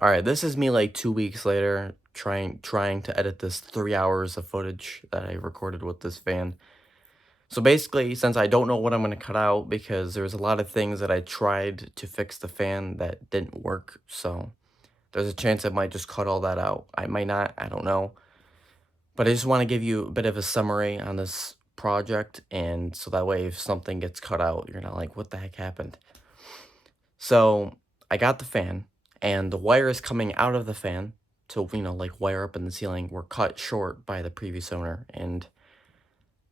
Alright, this is me, like, 2 weeks later trying to edit this 3 hours of footage that I recorded with this fan. So, basically, since I don't know what I'm gonna cut out because there's a lot of things that I tried to fix the fan that didn't work, so there's a chance I might just cut all that out. I might not, I don't know. But I just wanna give you a bit of a summary on this project, and so that way if something gets cut out, you're not like, "What the heck happened?" So, I got the fan, and the wires coming out of the fan to, like, wire up in the ceiling were cut short by the previous owner, and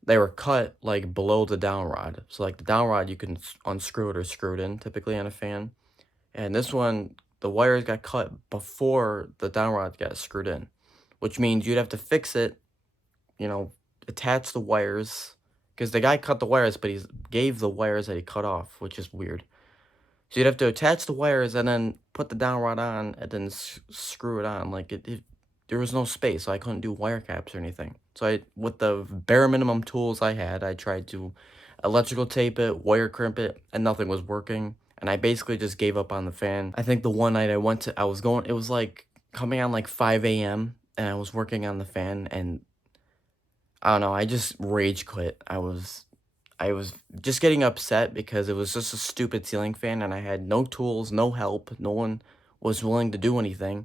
they were cut, like, below the down rod. So, like, the down rod, you can unscrew it or screw it in typically on a fan, and this one, the wires got cut before the down rod got screwed in, which means you'd have to fix it, you know, attach the wires, because the guy cut the wires, but he gave the wires that he cut off, which is weird. So you'd have to attach the wires and then put the down rod on and then screw it on. Like there was no space, so I couldn't do wire caps or anything. So with the bare minimum tools I had, I tried to electrical tape it, wire crimp it, and nothing was working. And I basically just gave up on the fan. I think the one night it was like coming on like 5 a.m. and I was working on the fan, and I don't know, I just rage quit. I was just getting upset because it was just a stupid ceiling fan and I had no tools, no help, no one was willing to do anything.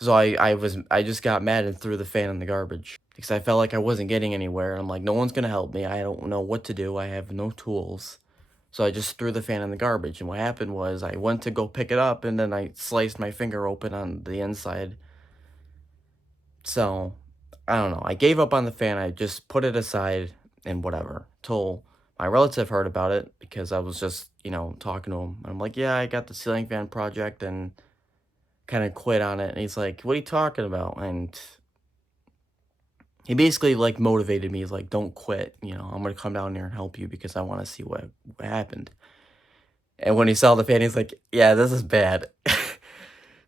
So I just got mad and threw the fan in the garbage because I felt like I wasn't getting anywhere. I'm like, no one's gonna help me. I don't know what to do. I have no tools. So I just threw the fan in the garbage. And what happened was I went to go pick it up and then I sliced my finger open on the inside. So I don't know. I gave up on the fan. I just put it aside and whatever. Till my relative heard about it because I was just, talking to him. I'm like, yeah, I got the ceiling fan project and kind of quit on it. And he's like, what are you talking about? And he basically like motivated me. He's like, don't quit. I'm going to come down here and help you because I want to see what happened. And when he saw the fan, he's like, yeah, this is bad.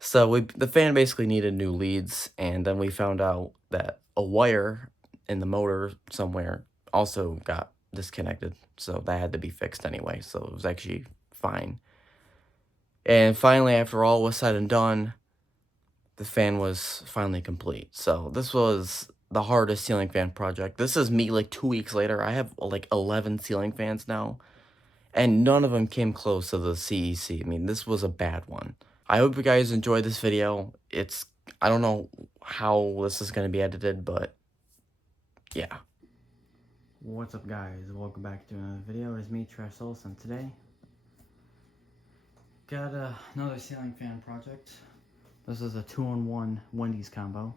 So the fan basically needed new leads, and then we found out that a wire in the motor somewhere also got disconnected, so that had to be fixed anyway, so it was actually fine. And finally, after all was said and done, the fan was finally complete. So this was the hardest ceiling fan project. This is me like 2 weeks later. I have like 11 ceiling fans now, and none of them came close to the CEC. I mean, this was a bad one. I hope you guys enjoyed this video. I don't know how this is going to be edited, but yeah. What's up, guys? Welcome back to another video. It's me, Trash Souls, and today got another ceiling fan project. This is a 2-in-1 Wendy's combo,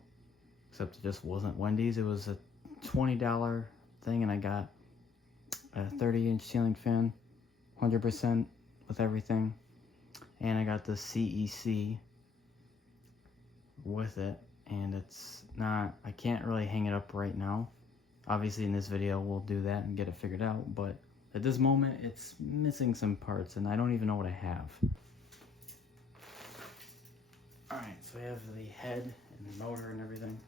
except it just wasn't Wendy's. It was a $20 thing, and I got a 30-inch ceiling fan, 100% with everything. And I got the CEC with it, and it's not, I can't really hang it up right now. Obviously in this video we'll do that and get it figured out, but at this moment it's missing some parts and I don't even know what I have. Alright, so we have the head and the motor and everything.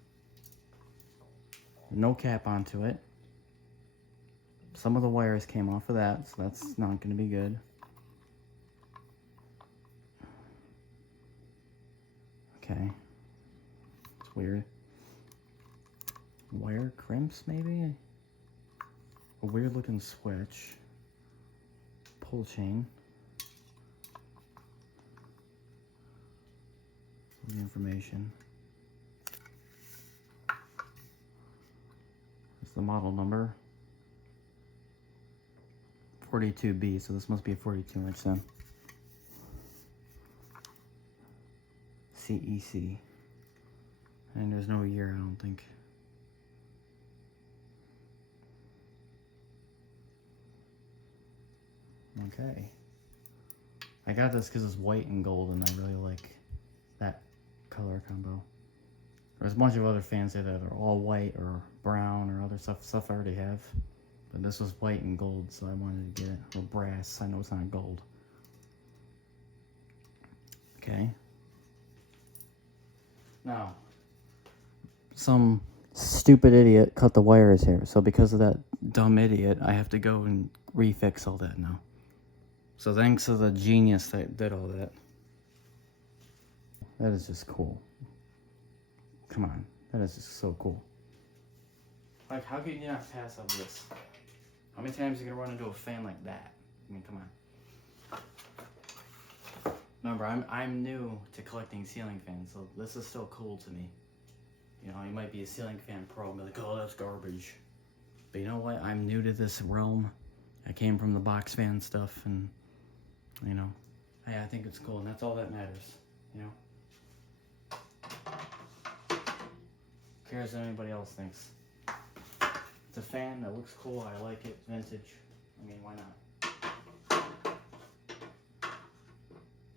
No cap onto it. Some of the wires came off of that, so that's not going to be good. Okay. It's weird. Wire crimps, maybe? A weird looking switch. Pull chain. The information. It's the model number. 42B, so this must be a 42-inch then. CEC. And there's no year, I don't think. Okay. I got this because it's white and gold and I really like that color combo. There's a bunch of other fans there that are all white or brown or other stuff I already have. But this was white and gold, so I wanted to get it. Or brass, I know it's not gold. Okay. Now, some stupid idiot cut the wires here, so because of that dumb idiot, I have to go and refix all that now. So thanks to the genius that did all that. That is just cool. Come on. That is just so cool. Like, how can you not pass up this? How many times are you gonna run into a fan like that? I mean, come on. Remember, I'm new to collecting ceiling fans, so this is still cool to me. You know, you might be a ceiling fan pro and be like, oh, that's garbage. But you know what? I'm new to this realm. I came from the box fan stuff, and, you know, I think it's cool, and that's all that matters, you know? Who cares what anybody else thinks? It's a fan that looks cool, I like it, vintage. I mean, why not?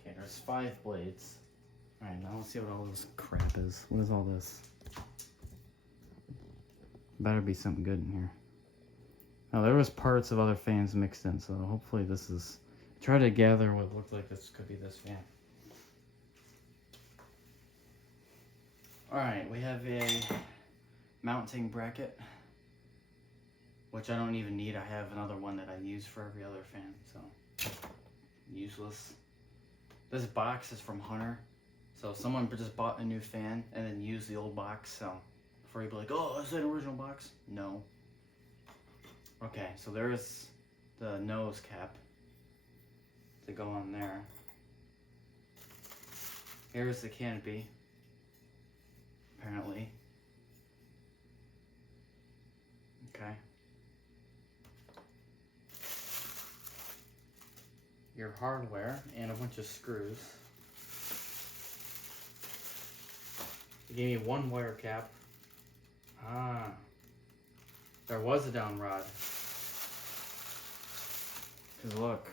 Okay, there's 5 blades. Alright, now let's see what all this crap is. What is all this? Better be something good in here. Now, there was parts of other fans mixed in, so hopefully this is... Try to gather what looked like this could be this fan. Alright, we have a mounting bracket, which I don't even need. I have another one that I use for every other fan, so useless. This box is from Hunter, so someone just bought a new fan and then used the old box, so before you be like, oh, is that an original box? No. Okay, so there's the nose cap to go on there. Here's the canopy, apparently. Okay. Your hardware and a bunch of screws. They gave me 1 wire cap. Ah. There was a down rod. Cause look.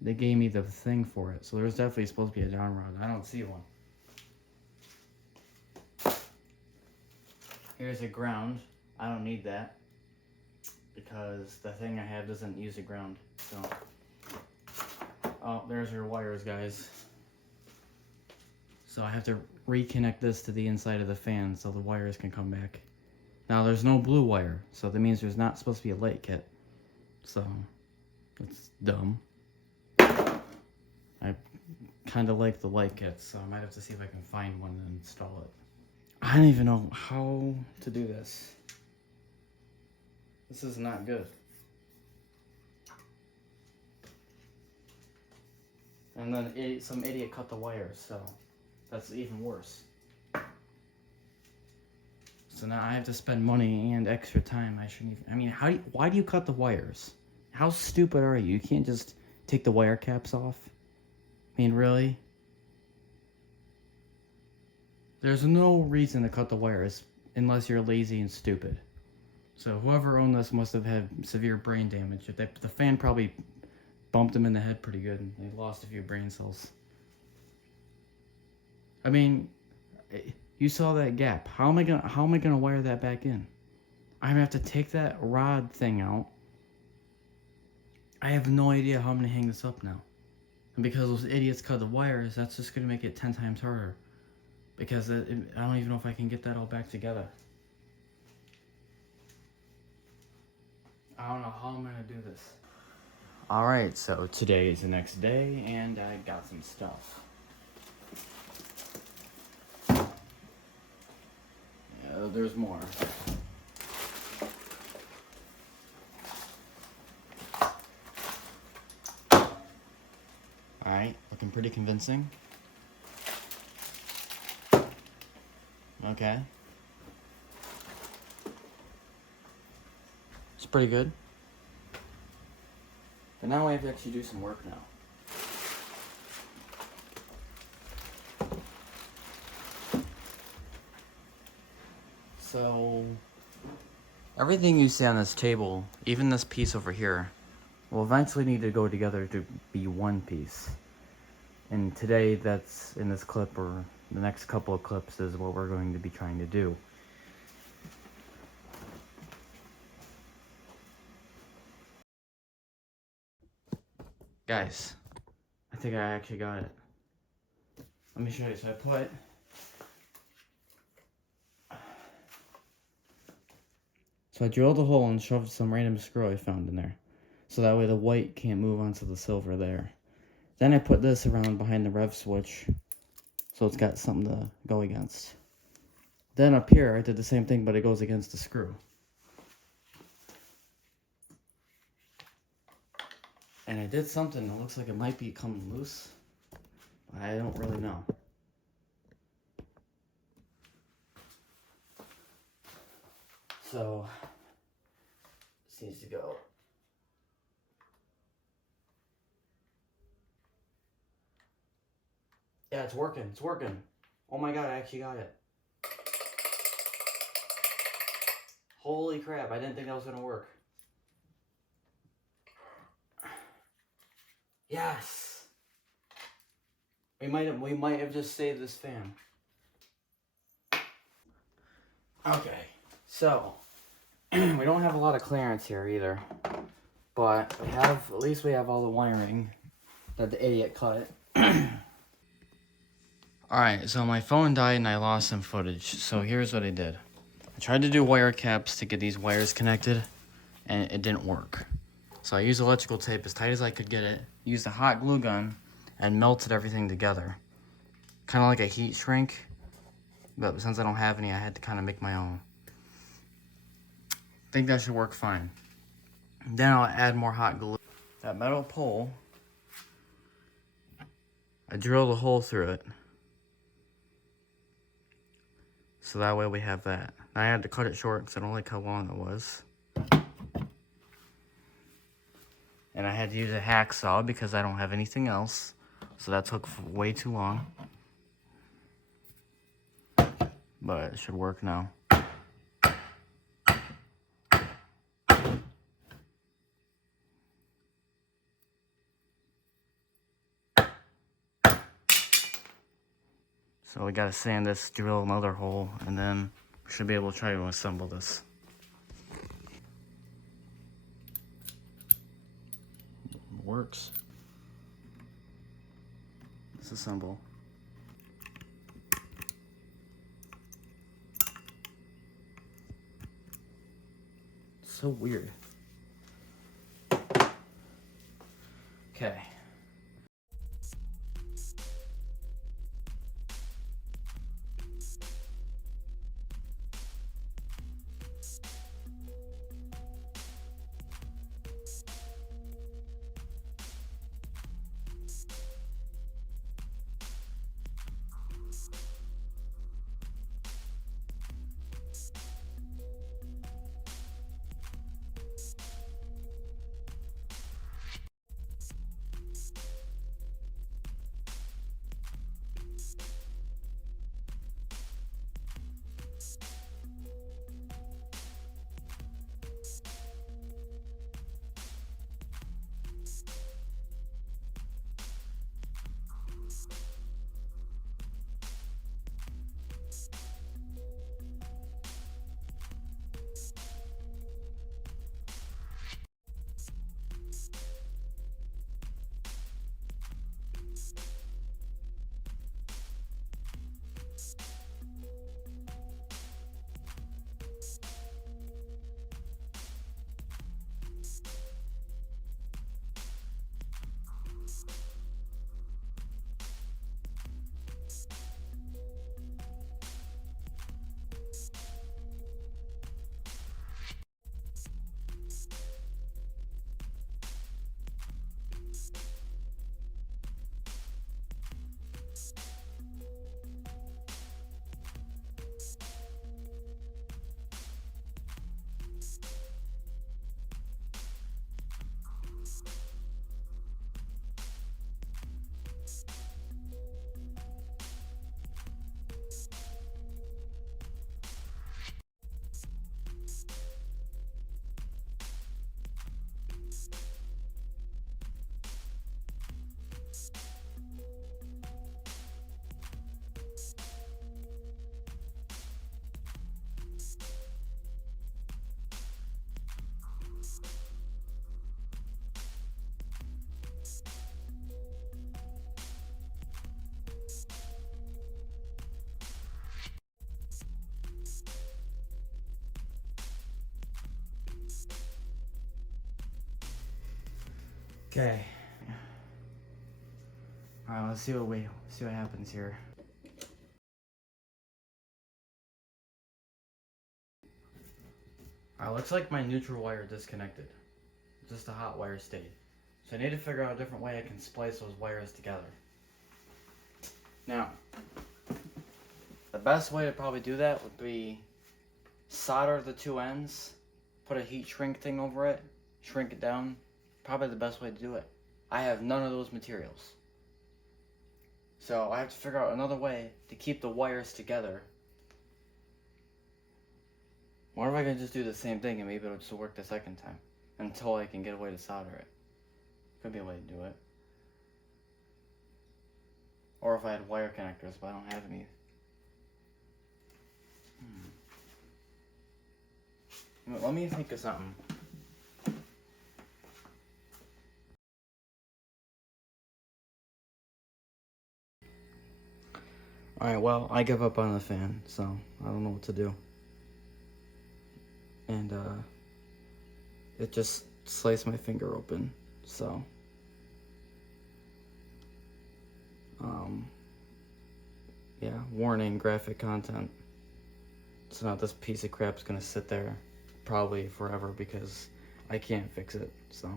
They gave me the thing for it. So there's definitely supposed to be a down rod. I don't see one. Here's a ground. I don't need that, because the thing I have doesn't use a ground. So, oh, there's your wires, guys. So I have to reconnect this to the inside of the fan so the wires can come back. Now there's no blue wire, so that means there's not supposed to be a light kit. So that's dumb. I kind of like the light kit, so I might have to see if I can find one and install it. I don't even know how to do this. This is not good. And then some idiot cut the wires, so that's even worse. So now I have to spend money and extra time. I shouldn't even. I mean, why do you cut the wires? How stupid are you? You can't just take the wire caps off. I mean, really? There's no reason to cut the wires unless you're lazy and stupid. So whoever owned this must have had severe brain damage. The fan probably bumped them in the head pretty good, and they lost a few brain cells. I mean, you saw that gap. How am I gonna wire that back in? I'm gonna have to take that rod thing out. I have no idea how I'm gonna hang this up now. And because those idiots cut the wires, that's just gonna make it 10 times harder. Because I don't even know if I can get that all back together. I don't know how I'm gonna do this. Alright, so today is the next day, and I got some stuff. Yeah, there's more. Alright, looking pretty convincing. Okay. It's pretty good. But now I have to actually do some work now. So, everything you see on this table, even this piece over here, will eventually need to go together to be one piece. And today, that's in this clip, or the next couple of clips, is what we're going to be trying to do. Guys, I think I actually got it. Let me show you. So I drilled a hole and shoved some random screw I found in there. So that way the white can't move onto the silver there. Then I put this around behind the rev switch, so it's got something to go against. Then up here, I did the same thing, but it goes against the screw. And I did something that looks like it might be coming loose, but I don't really know. So, this needs to go. Yeah, it's working, it's working. Oh my god, I actually got it. Holy crap, I didn't think that was gonna work. Yes! We might have just saved this fan. Okay, so we don't have a lot of clearance here either, but at least we have all the wiring that the idiot cut. Alright, so my phone died and I lost some footage, so here's what I did. I tried to do wire caps to get these wires connected, and it didn't work. So I used electrical tape as tight as I could get it, used a hot glue gun, and melted everything together. Kind of like a heat shrink, but since I don't have any, I had to kind of make my own. I think that should work fine. Then I'll add more hot glue. That metal pole, I drilled a hole through it. So that way we have that. I had to cut it short because I don't like how long it was. And I had to use a hacksaw because I don't have anything else. So that took way too long. But it should work now. So we gotta sand this, drill another hole, and then we should be able to try to assemble this. Works. Disassemble. So weird. Okay. Okay. Alright, let's see what happens here. Alright, looks like my neutral wire disconnected. Just a hot wire stayed. So I need to figure out a different way I can splice those wires together. Now, the best way to probably do that would be solder the two ends, put a heat shrink thing over it, shrink it down. Probably the best way to do it. I have none of those materials. So I have to figure out another way to keep the wires together. What if I can just do the same thing and maybe it'll just work the second time until I can get a way to solder it? Could be a way to do it. Or if I had wire connectors, but I don't have any. Let me think of something. Alright, well, I give up on the fan, so I don't know what to do. And, it just sliced my finger open, so. Yeah, warning, graphic content. So now this piece of crap's gonna sit there probably forever because I can't fix it, so.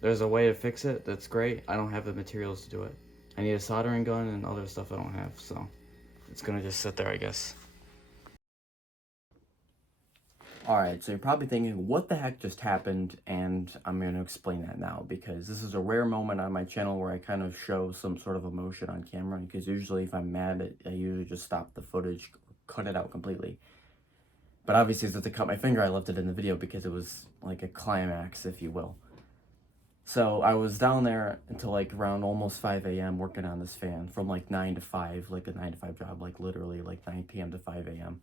There's a way to fix it, that's great. I don't have the materials to do it. I need a soldering gun and other stuff I don't have, so it's gonna just sit there, I guess. Alright, so you're probably thinking, what the heck just happened? And I'm going to explain that now, because this is a rare moment on my channel where I kind of show some sort of emotion on camera, because usually if I'm mad, I usually just stop the footage, cut it out completely. But obviously, since I cut my finger, I left it in the video because it was like a climax, if you will. So I was down there until like around almost 5 a.m. working on this fan, from like 9 to 5, like a 9 to 5 job, like literally like 9 p.m. to 5 a.m.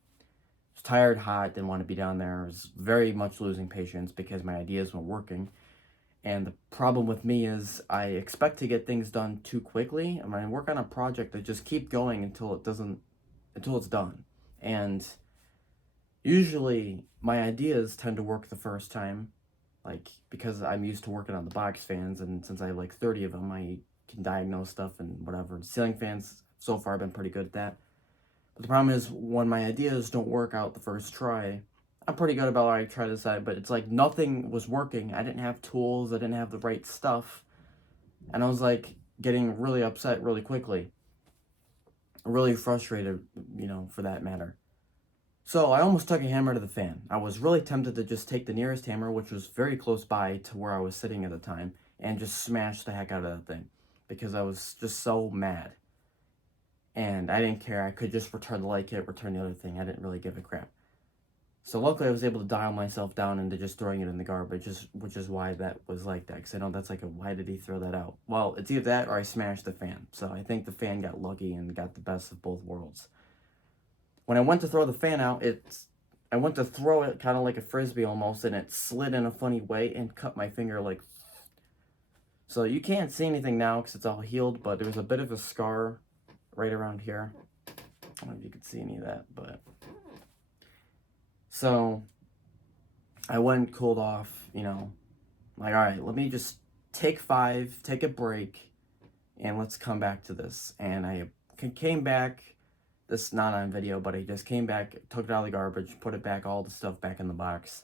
Was tired, hot, didn't want to be down there. I was very much losing patience because my ideas weren't working. And the problem with me is I expect to get things done too quickly. And when I work on a project, I just keep going until it's done. And usually my ideas tend to work the first time, like because I'm used to working on the box fans, and since I have like 30 of them, I can diagnose stuff and whatever. Ceiling fans so far have been pretty good at that. But the problem is, when my ideas don't work out the first try, I'm pretty good about what I try to decide, but it's like nothing was working. I didn't have tools, I didn't have the right stuff, and I was like getting really upset really quickly. Really frustrated, you know, for that matter. So I almost took a hammer to the fan. I was really tempted to just take the nearest hammer, which was very close by to where I was sitting at the time, and just smash the heck out of that thing, because I was just so mad. And I didn't care. I could just return the light kit, return the other thing. I didn't really give a crap. So luckily I was able to dial myself down into just throwing it in the garbage, which is why that was like that. Because I know that's like, why did he throw that out? Well, it's either that or I smashed the fan. So I think the fan got lucky and got the best of both worlds. When I went to throw the fan out, I went to throw it kind of like a frisbee almost, and it slid in a funny way and cut my finger like. So you can't see anything now because it's all healed, but there was a bit of a scar right around here. I don't know if you could see any of that, but so I went cooled off, you know, like, all right, let me just take 5, take a break, and let's come back to this. And I came back, this not on video, but I just came back, took it out of the garbage, put it back, all the stuff back in the box,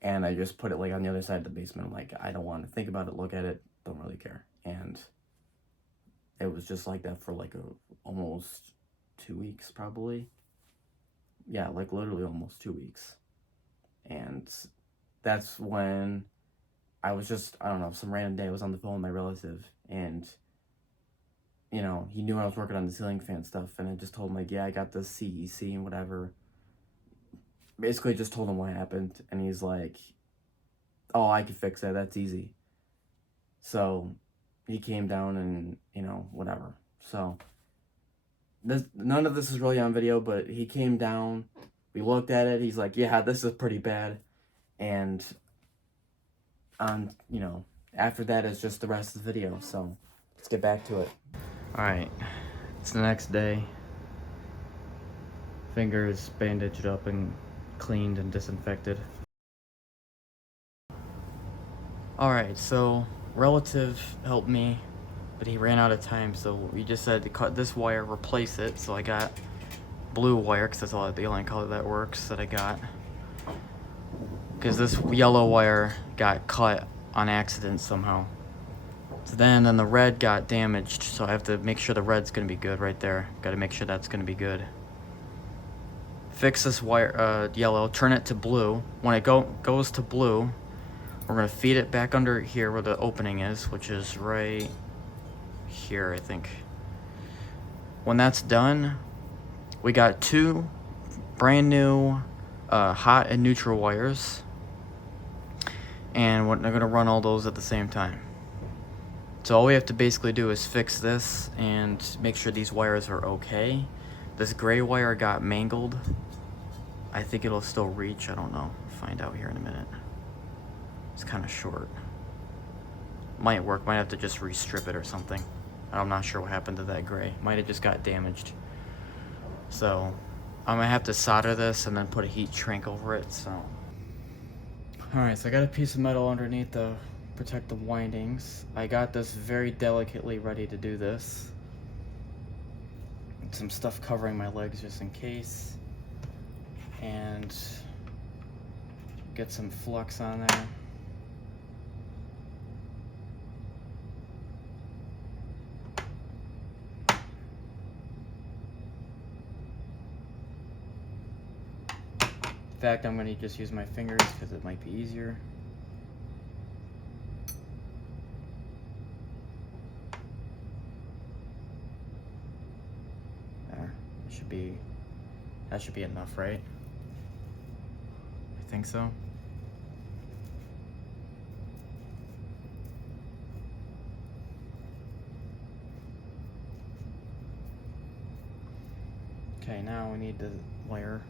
and I just put it like on the other side of the basement. I'm like, I don't want to think about it, look at it, don't really care. And it was just like that for like almost 2 weeks, probably. Yeah, like literally almost 2 weeks. And that's when I was just, I don't know, some random day I was on the phone with my relative, and, you know, he knew I was working on the ceiling fan stuff, and I just told him, like, yeah, I got this CEC and whatever. Basically just told him what happened, and he's like, oh, I could fix that, that's easy. So he came down and, you know, whatever. So none of this is really on video, but he came down, we looked at it, he's like, yeah, this is pretty bad. And you know, after that is just the rest of the video, so let's get back to it. Alright, it's the next day. Fingers bandaged up and cleaned and disinfected. Alright, so relative helped me, but he ran out of time, so we just had to cut this wire, replace it. So I got blue wire, because that's the only color that works that I got. Because this yellow wire got cut on accident somehow. So then the red got damaged, so I have to make sure the red's gonna be good right there. Gotta make sure that's gonna be good. Fix this wire, yellow, turn it to blue. When it goes to blue, we're gonna feed it back under here where the opening is, which is right here, I think. When that's done, we got 2 brand new hot and neutral wires, and we're gonna run all those at the same time. So all we have to basically do is fix this and make sure these wires are okay. This gray wire got mangled. I think it'll still reach, I don't know. Find out here in a minute. It's kind of short. Might work, might have to just restrip it or something. I'm not sure what happened to that gray. Might have just got damaged. So I'm gonna have to solder this and then put a heat shrink over it, so. Alright, so I got a piece of metal underneath to protect the windings. I got this very delicately ready to do this. Some stuff covering my legs just in case. And get some flux on there. In fact, I'm going to just use my fingers because it might be easier. There, that should be enough, right? I think so. Okay, now we need the wire.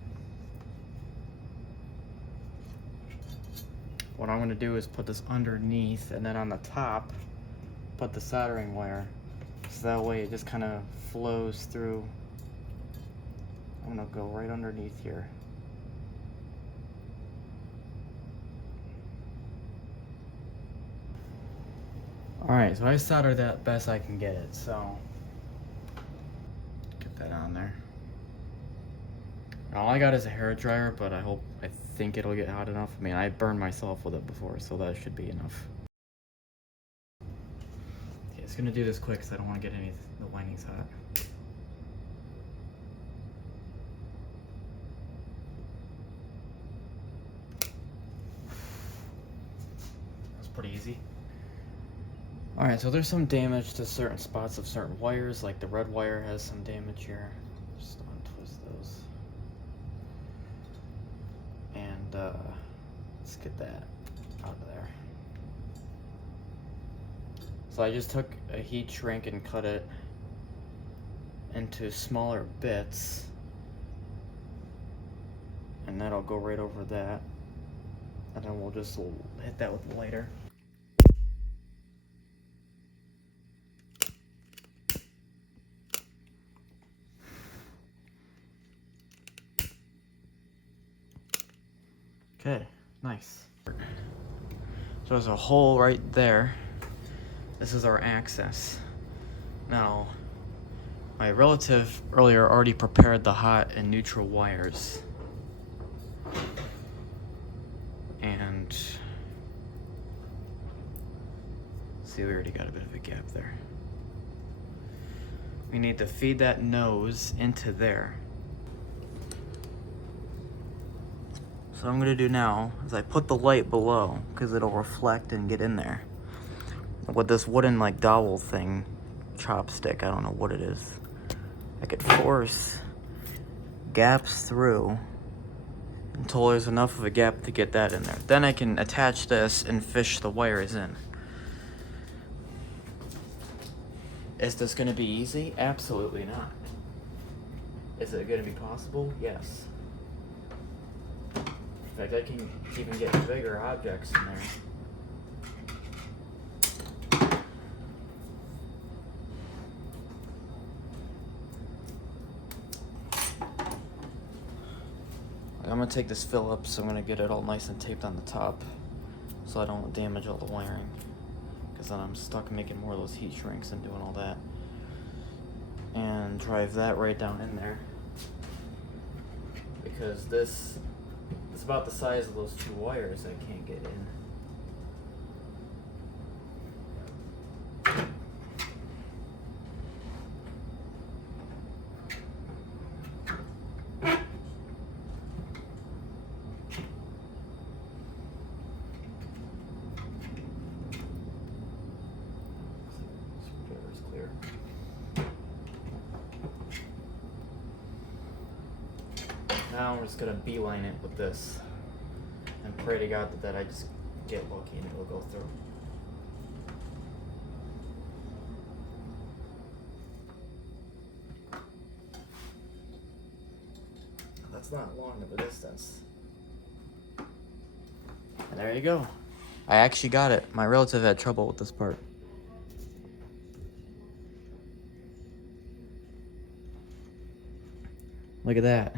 What I'm gonna do is put this underneath, and then on the top, put the soldering wire. So that way it just kind of flows through. I'm gonna go right underneath here. Alright, so I soldered that best I can get it, so get that on there. All I got is a hair dryer, but I think it'll get hot enough. I mean, I burned myself with it before, so that should be enough. Okay, it's gonna do this quick because I don't want to get any of the windings hot. That's pretty easy. Alright, so there's some damage to certain spots of certain wires, like the red wire has some damage here. Just untwist those. And let's get that out of there. So I just took a heat shrink and cut it into smaller bits. And that'll go right over that. And then we'll just hit that with the lighter. Okay, nice. So there's a hole right there. This is our access. Now, my relative earlier already prepared the hot and neutral wires. And see, we already got a bit of a gap there. We need to feed that nose into there. So what I'm gonna do now is I put the light below because it'll reflect and get in there. With this wooden like dowel thing, chopstick, I don't know what it is, I could force gaps through until there's enough of a gap to get that in there. Then I can attach this and fish the wires in. Is this gonna be easy? Absolutely not. Is it gonna be possible? Yes. In fact, I can even get bigger objects in there. I'm gonna take this Phillips, I'm gonna get it all nice and taped on the top so I don't damage all the wiring. because then I'm stuck making more of those heat shrinks and doing all that. And drive that right down in there, because this is about the size of those 2 wires I can't get in. Screwdriver's clear. Now I'm just gonna beeline it with this and pray to God that I just get lucky and it'll go through. That's not long of a distance. And there you go. I actually got it. My relative had trouble with this part. Look at that.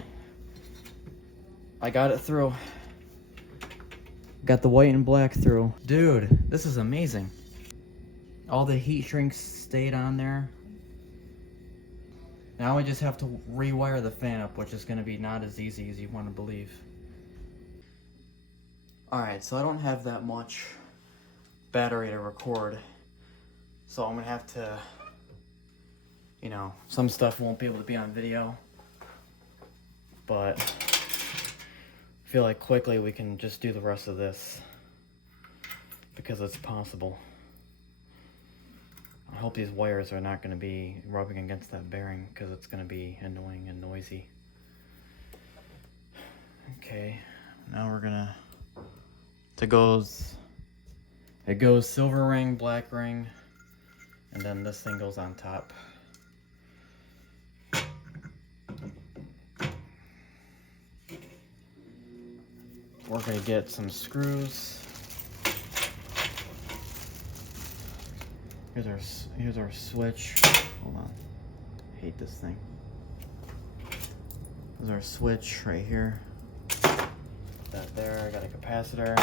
I got it through. Got the white and black through. Dude, this is amazing. All the heat shrinks stayed on there. Now I just have to rewire the fan up, which is going to be not as easy as you want to believe. Alright, so I don't have that much battery to record. So I'm going to have to, you know, some stuff won't be able to be on video. But I feel like quickly we can just do the rest of this, because it's possible. I hope these wires are not going to be rubbing against that bearing, because it's going to be annoying and noisy. Okay, now we're gonna, it goes silver ring, black ring, and then this thing goes on top. We're gonna get some screws. Here's our switch. Hold on. I hate this thing. There's our switch right here. That there. I got a capacitor.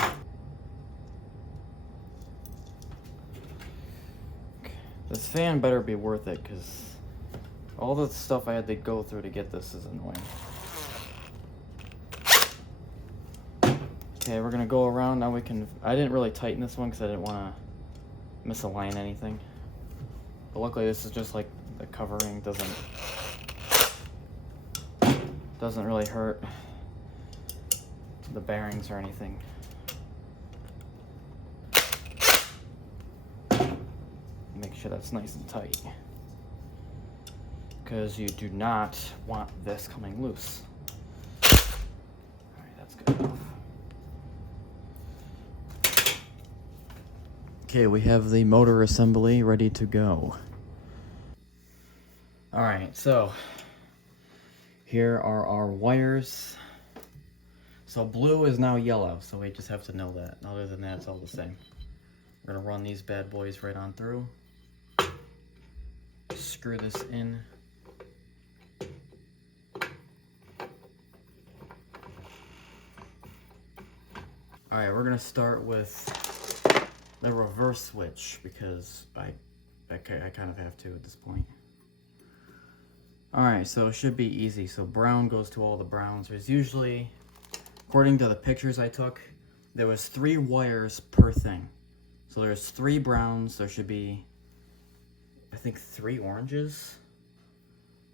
This fan better be worth it, because all the stuff I had to go through to get this is annoying. Okay, we're gonna go around. Now we can, I didn't really tighten this one because I didn't want to misalign anything. But luckily this is just like the covering, doesn't really hurt the bearings or anything. Make sure that's nice and tight, because you do not want this coming loose. Alright, that's good enough. Okay, we have the motor assembly ready to go. Alright, so here are our wires. So blue is now yellow, so we just have to know that. Other than that, it's all the same. We're gonna run these bad boys right on through. Screw this in. Alright, we're gonna start with the reverse switch, because I kind of have to at this point. Alright, so it should be easy. So brown goes to all the browns. There's usually, according to the pictures I took, there was 3 wires per thing. So there's 3 browns. There should be, I think, 3 oranges.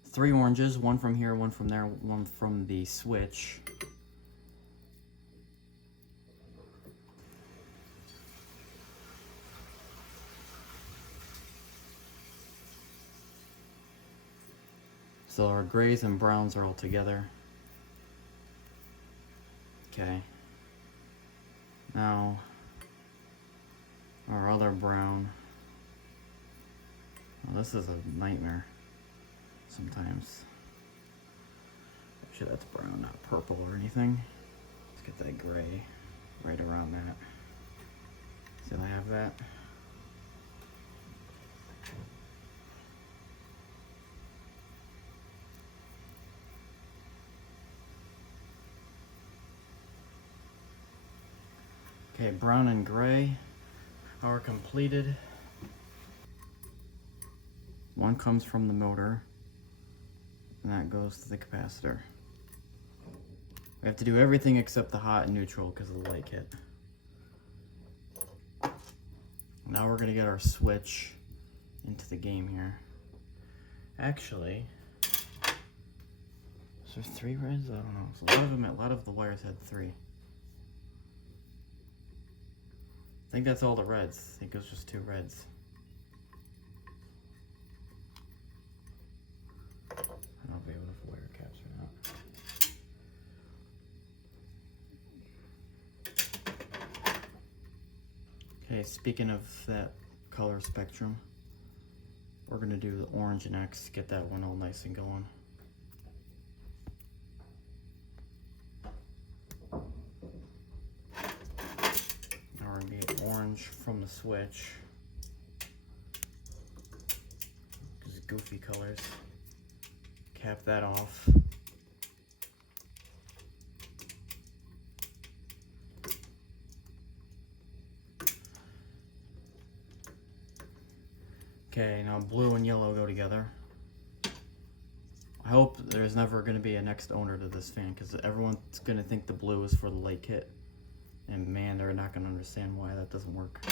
3 oranges, 1 from here, 1 from there, 1 from the switch. So our grays and browns are all together. Okay. Now, our other brown. Well, this is a nightmare sometimes. Make sure that's brown, not purple or anything. Let's get that gray right around that. See if I have that. Okay, brown and gray are completed. One comes from the motor, and that goes to the capacitor. We have to do everything except the hot and neutral because of the light kit. Now we're gonna get our switch into the game here. Actually, is there 3 reds? I don't know. So a lot of the wires had 3. I think that's all the reds. I think it was just 2 reds. I don't know if we have enough wire caps or not. Okay, speaking of that color spectrum, we're gonna do the orange and X, get that one all nice and going. Now we're gonna get orange from the switch. These goofy colors. Cap that off. Okay, now blue and yellow go together. I hope there's never going to be a next owner to this fan, because everyone's going to think the blue is for the light kit. And man, they're not going to understand why that doesn't work.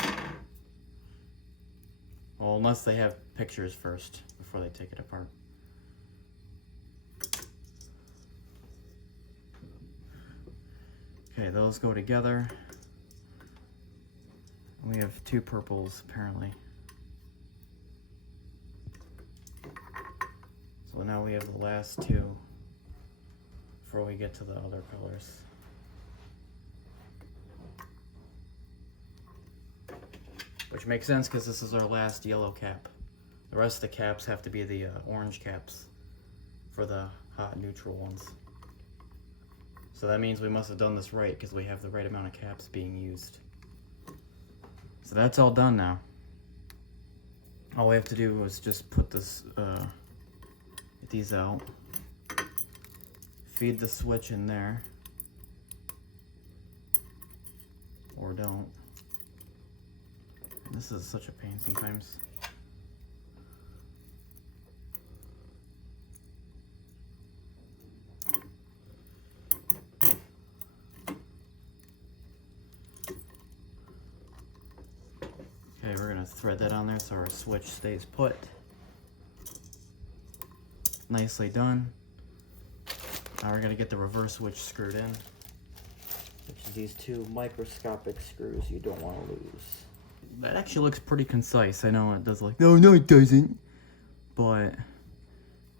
Well, unless they have pictures first before they take it apart. Okay, those go together. We have 2 purples apparently. So now we have the last 2 before we get to the other colors. Which makes sense because this is our last yellow cap. The rest of the caps have to be the orange caps for the hot neutral ones. So that means we must have done this right because we have the right amount of caps being used. So that's all done now. All we have to do is just put this, get these out, feed the switch in there, or don't. This is such a pain sometimes. Okay, we're gonna thread that on there so our switch stays put. Nicely done. Now we're gonna get the reverse switch screwed in, which is these 2 microscopic screws you don't want to lose. That actually looks pretty concise. I know it does like, no, it doesn't. But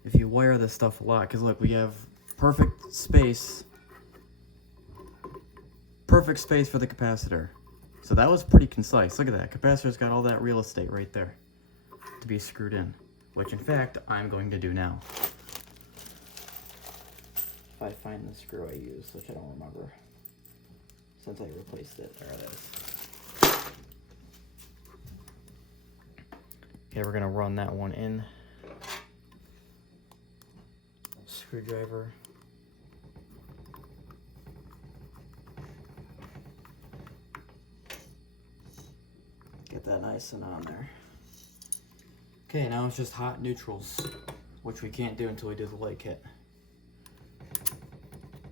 if you wire this stuff a lot, because look, we have perfect space for the capacitor. So that was pretty concise. Look at that. Capacitor's got all that real estate right there to be screwed in, which in fact I'm going to do now. If I find the screw I used, which I don't remember since I replaced it. There it is. Okay, we're gonna run that one in. Screwdriver. Get that nice and on there. Okay, now it's just hot neutrals, which we can't do until we do the light kit.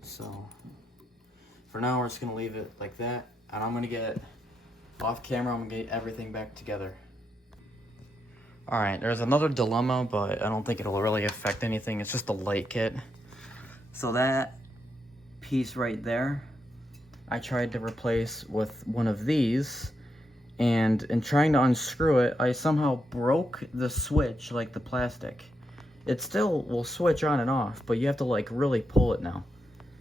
So, for now we're just gonna leave it like that, and I'm gonna get, off camera, I'm gonna get everything back together. Alright, there's another dilemma, but I don't think it'll really affect anything. It's just a light kit. So that piece right there, I tried to replace with one of these, and in trying to unscrew it, I somehow broke the switch, like the plastic. It still will switch on and off, but you have to like really pull it now.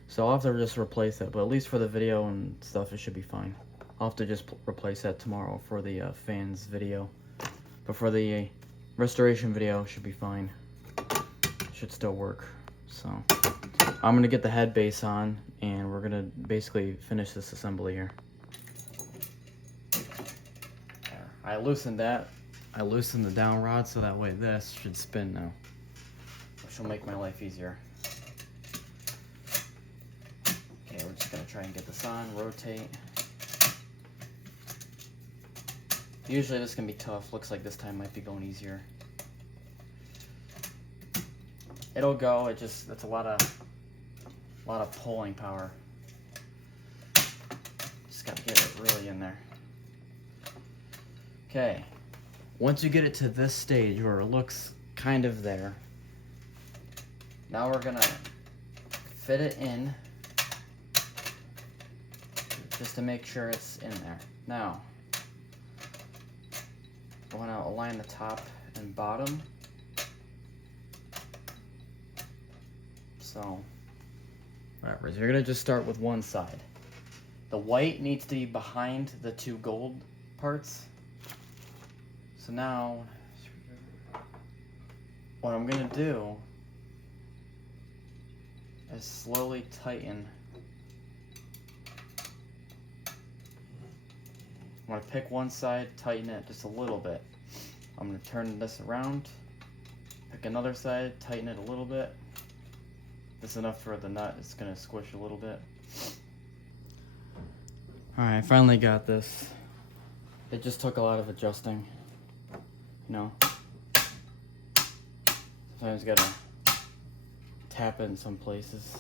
So I'll have to just replace it, but at least for the video and stuff, it should be fine. I'll have to just replace that tomorrow for the fans video. But for the restoration video, it should be fine. Should still work. So I'm gonna get the head base on, and we're gonna basically finish this assembly here. I loosened that. I loosened the down rod so that way this should spin now, which will make my life easier. Okay, we're just gonna try and get this on, rotate. Usually this can be tough. Looks like this time might be going easier. It'll go. That's a lot of pulling power. Just gotta get it really in there. Okay. Once you get it to this stage where it looks kind of there, now we're gonna fit it in just to make sure it's in there. Now, I want to align the top and bottom. So, whatever. So you're gonna just start with one side. The white needs to be behind the two gold parts. So now, what I'm gonna do is slowly tighten. I'm gonna pick one side, tighten it just a little bit. I'm gonna turn this around, pick another side, tighten it a little bit. This is enough for the nut. It's gonna squish a little bit. Alright, I finally got this. It just took a lot of adjusting. You know? Sometimes you gotta tap it in some places.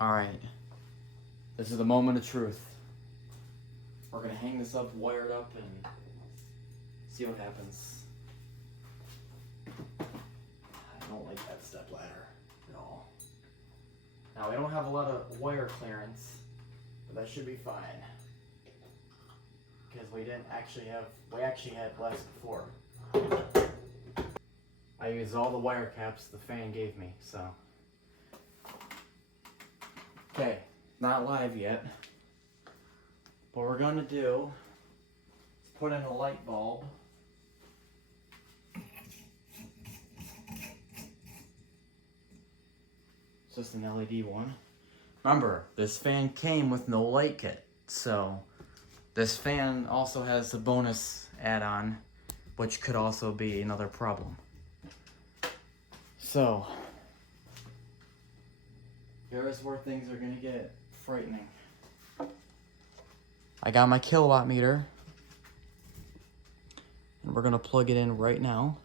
Alright. This is the moment of truth. We're gonna hang this up, wire it up, and see what happens. I don't like that step ladder at all. Now, we don't have a lot of wire clearance, but that should be fine. Because we actually had less before. I used all the wire caps the fan gave me, so. Okay, not live yet. What we're gonna do is put in a light bulb. It's just an LED one. Remember, this fan came with no light kit, so this fan also has a bonus add-on, which could also be another problem. So, here's where things are gonna get frightening. I got my kilowatt meter, and we're gonna plug it in right now.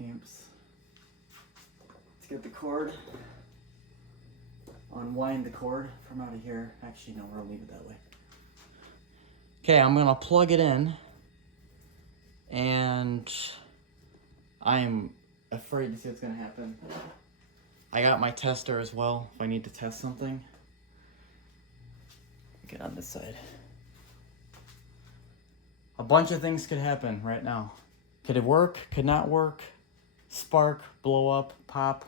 Amps. Let's get the cord. Unwind the cord from out of here. Actually, no, we're gonna leave it that way. Okay, I'm gonna plug it in, and I'm afraid to see what's gonna happen. I got my tester as well if I need to test something. Get on this side. A bunch of things could happen right now. Could it work? Could not work? Spark, blow up, pop.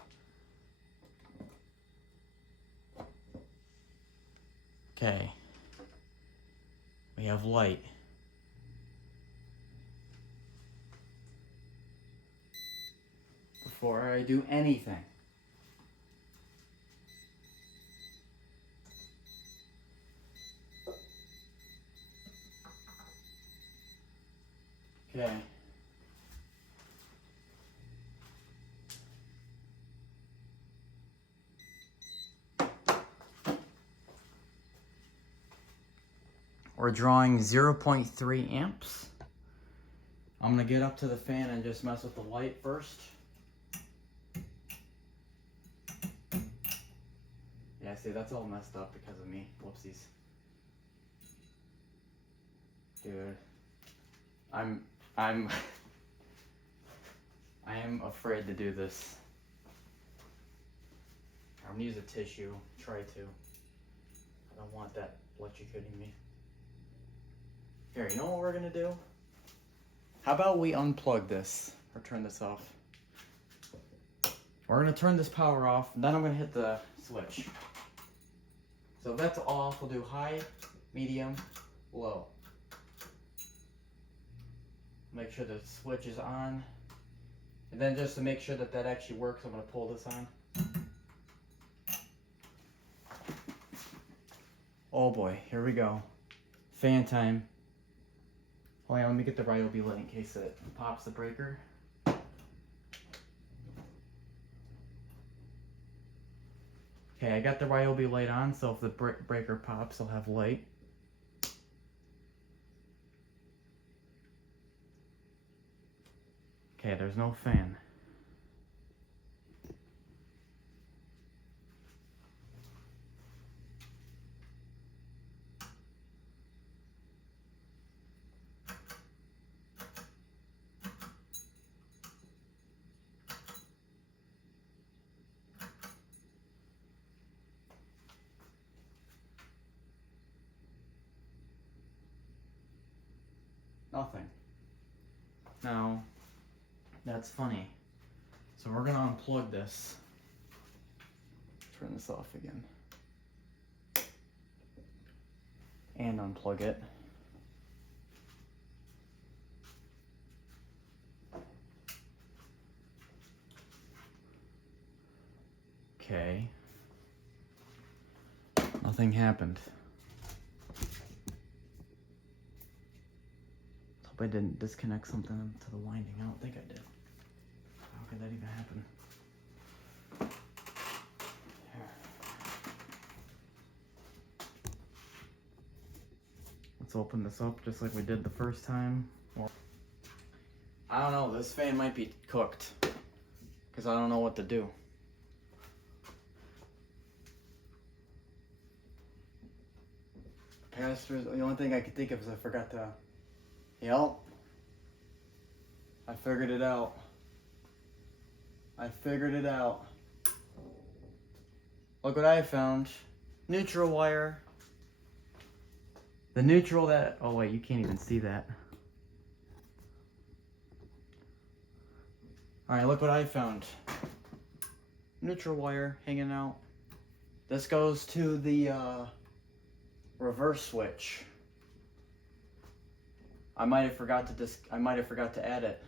Okay. We have light. Before I do anything, okay. We're drawing 0.3 amps. I'm gonna get up to the fan and just mess with the light first. Yeah, see, that's all messed up because of me. Whoopsies. Dude. I am afraid to do this. I'm gonna use a tissue. Try to. I don't want that electrocuting me. Here, you know what we're gonna do? How about we unplug this or turn this off? We're gonna turn this power off, and then I'm gonna hit the switch. So if that's off, we'll do high, medium, low. Make sure the switch is on. And then just to make sure that that actually works, I'm gonna pull this on. Oh boy, here we go. Fan time. Oh yeah, let me get the Ryobi lit in case it pops the breaker. Okay, I got the Ryobi light on, so if the breaker pops, I'll have light. Okay, there's no fan. Nothing. Now, that's funny. So we're gonna unplug this. Turn this off again. And unplug it. Okay. Nothing happened. Hope I didn't disconnect something to the winding. I don't think I did. How could that even happen? Here. Let's open this up just like we did the first time. I don't know, this fan might be cooked because I don't know what to do. Capacitors, the only thing I could think of is I forgot to, yep, I figured it out. I figured it out. Look what I found. Neutral wire. The neutral that, oh wait, you can't even see that. Alright, look what I found. Neutral wire hanging out. This goes to the reverse switch. I might have forgot to add it.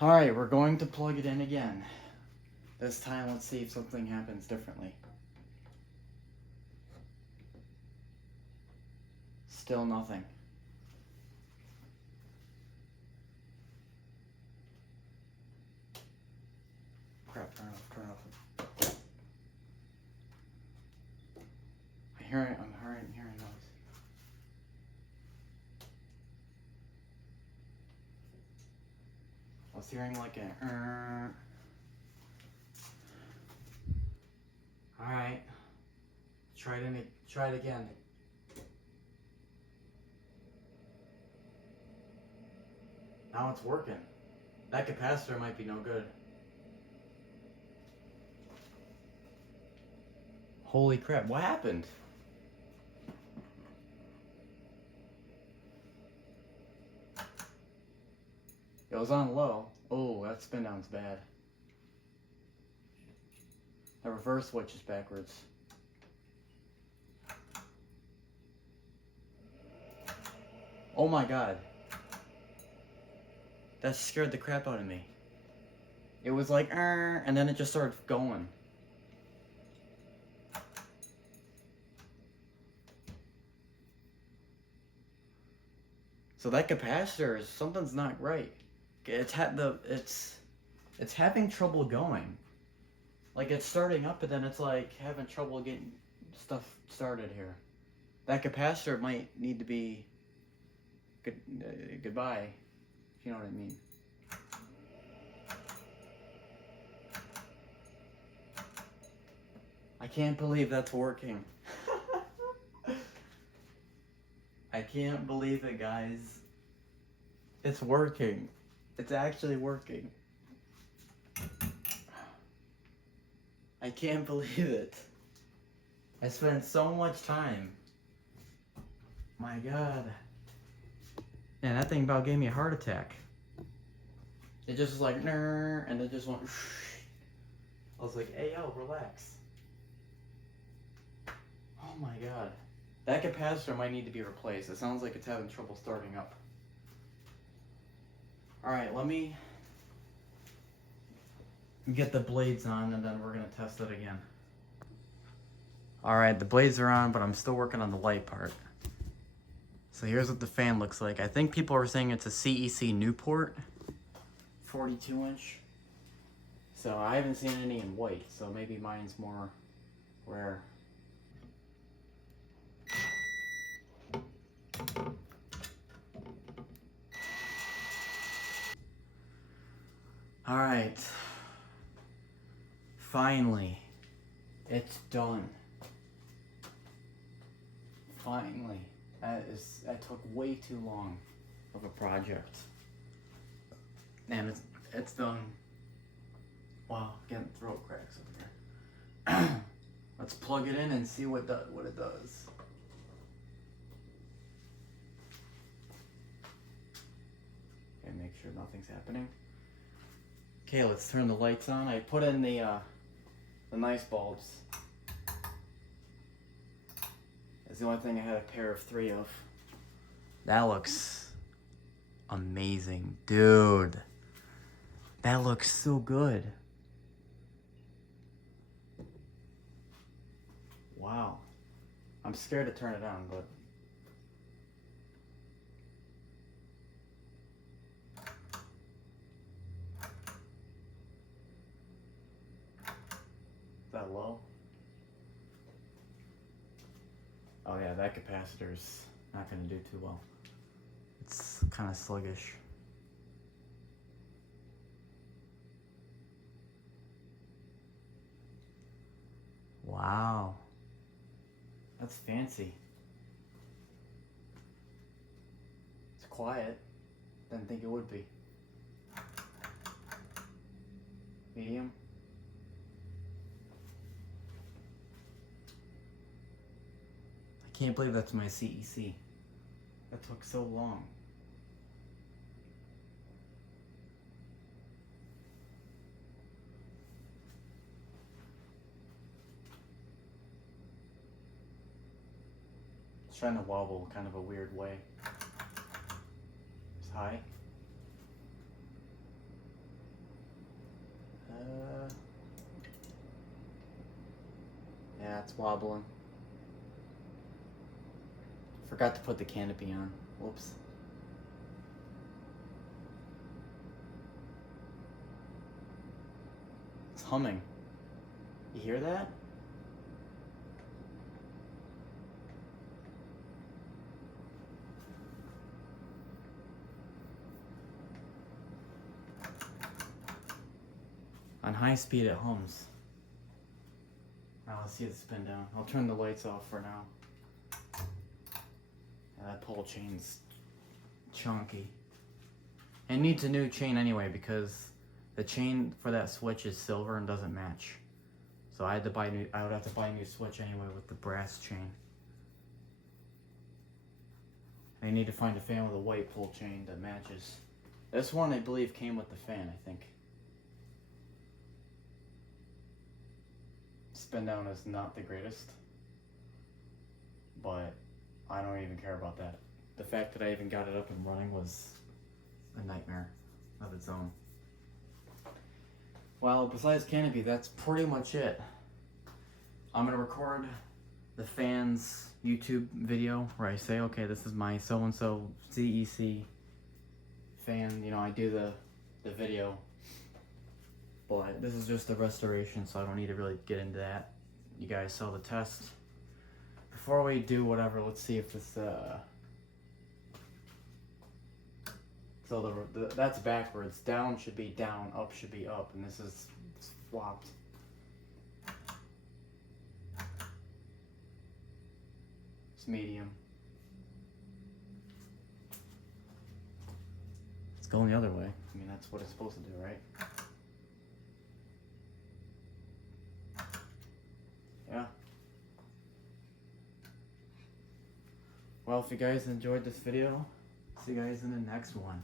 Alright, we're going to plug it in again. This time, let's see if something happens differently. Still nothing. Crap, turn off. I'm hearing noise. I was hearing like a Alright. Try it again. Now it's working. That capacitor might be no good. Holy crap, what happened? It was on low. Oh, that spin down's bad. The reverse switch is backwards. Oh my god. That scared the crap out of me. It was like, and then it just started going. So that capacitor, something's not right. It's having trouble going. Like it's starting up, but then it's like having trouble getting stuff started here. That capacitor might need to be goodbye, if you know what I mean. I can't believe that's working. I can't believe it, guys. It's working. It's actually working. I can't believe it. I spent so much time. My god. Man, that thing about gave me a heart attack. It just was like, and it just went. I was like, hey, yo, relax. Oh my god. That capacitor might need to be replaced. It sounds like it's having trouble starting up. Alright, let me get the blades on and then we're going to test it again. Alright, the blades are on, but I'm still working on the light part. So here's what the fan looks like. I think people are saying it's a CEC Newport 42 inch. So I haven't seen any in white, so maybe mine's more rare. Alright. Finally. It's done. Finally. That took way too long of a project. And it's done. Wow, getting throat cracks over here. Let's plug it in and see what it does. Okay, make sure nothing's happening. Okay, let's turn the lights on. I put in the nice bulbs. It's the only thing I had a pair of 3 of. That looks amazing, dude. That looks so good. Wow. I'm scared to turn it on, but is that low? Oh yeah, that capacitor's not gonna do too well. It's kind of sluggish. Wow. That's fancy. It's quiet. Didn't think it would be. Medium. I can't believe that's my CEC. That took so long. It's trying to wobble kind of a weird way. It's high. Yeah, it's wobbling. Forgot to put the canopy on. Whoops. It's humming. You hear that? On high speed it hums. Now let's see it spin down. I'll turn the lights off for now. Yeah, that pole chain's chunky. It needs a new chain anyway because the chain for that switch is silver and doesn't match. So I would have to buy a new switch anyway with the brass chain. I need to find a fan with a white pull chain that matches. This one I believe came with the fan, I think. Spin down is not the greatest, but I don't even care about that. The fact that I even got it up and running was a nightmare of its own. Well, besides canopy, that's pretty much it. I'm gonna record the fan's YouTube video where I say, okay, this is my so-and-so CEC fan. You know, I do the video. But this is just a restoration, so I don't need to really get into that. You guys saw the test. Before we do whatever, let's see if this, so that's backwards. Down should be down, up should be up, and this is flopped. It's medium. It's going the other way. I mean, that's what it's supposed to do, right? Yeah. Well, if you guys enjoyed this video, see you guys in the next one.